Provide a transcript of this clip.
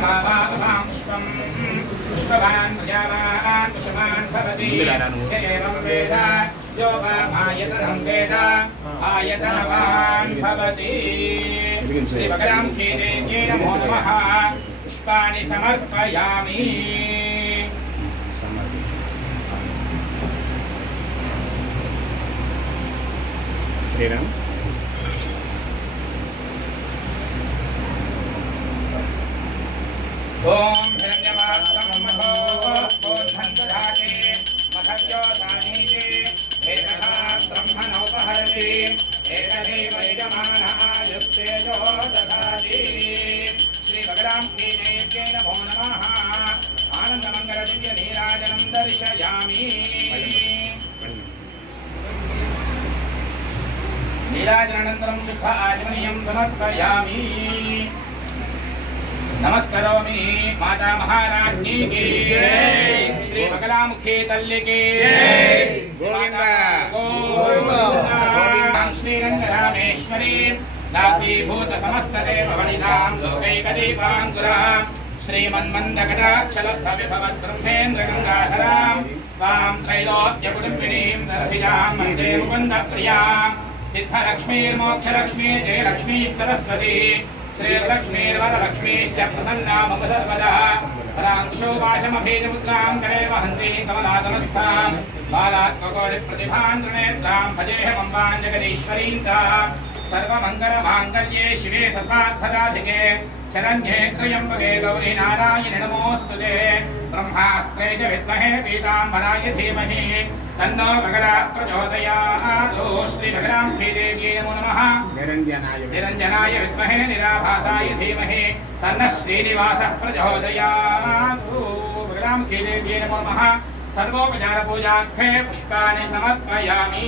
तमावातमां पुष्पं पुष्पवान् प्रजावान् पुष्पवान् भवति एवं वेद यो आयतनं वेद आयतनवान् भवति श्रीभगवामुखे देव्यै नमो नमः पुष्पाणि समर्पयामि श्रीराम ओम हिरण्यवासं महो बोधन्तराते मखयो सानीते एकधा ब्रह्मणोपहरति एकदेव यजमानः युक्तेजो दधाति श्री भगवामुखे देव्यै नमो नमः आनन्दमङ्गल दिव्य नीराजनं दर्शयामि नीराजनानन्तरं शुद्ध आचमनीयं समर्पयामि नमस्करोमि माता महारानी की श्री बगलामुखी तल्ली की श्रीरंगरामेश्वरी दासीभूत समस्त देव वनिधां लोकैकदीपाङ्कुरां श्रीमन्मन्दकटाक्षलब्धविभवत् ब्रह्मेन्द्र गंगाधरां वां त्रैलोक्यकुटुम्बिनीं नरसिजां वन्दे मुकुन्दप्रियां सिद्धलक्ष्मीर्मोक्षलक्ष्मी जयलक्ष्मी सरस्वती श्रीलक्ष्मीर्वरलक्ष्मीश्च प्रसन्ना मम सर्वदा पराङ्कुशोपाशमभेदमुद्रां करे वहन्ति कमलादमस्थां बालात्मकोटिप्रतिभां त्रिनेत्रां भजेऽहमम्बां जगदीश्वरीं तां सर्वमङ्गलमाङ्गल्ये शिवे सर्वार्थदाधिके शरण्ये त्र्यम्बके गौरी नारायणि नमोऽस्तुते ब्रह्मास्त्रे च विद्महे पीताम्बराय धीमहि तन्नो भगवती प्रचोदयात् श्री भगवामुखे देव्यै नमो नमः निरञ्जनाय विद्महे निराभासाय धीमहि तन्नः श्रीनिवासः प्रचोदयात् भगवामुखे देव्यै नमो नमः सर्वोपचारपूजार्थे पुष्पाणि समर्पयामि।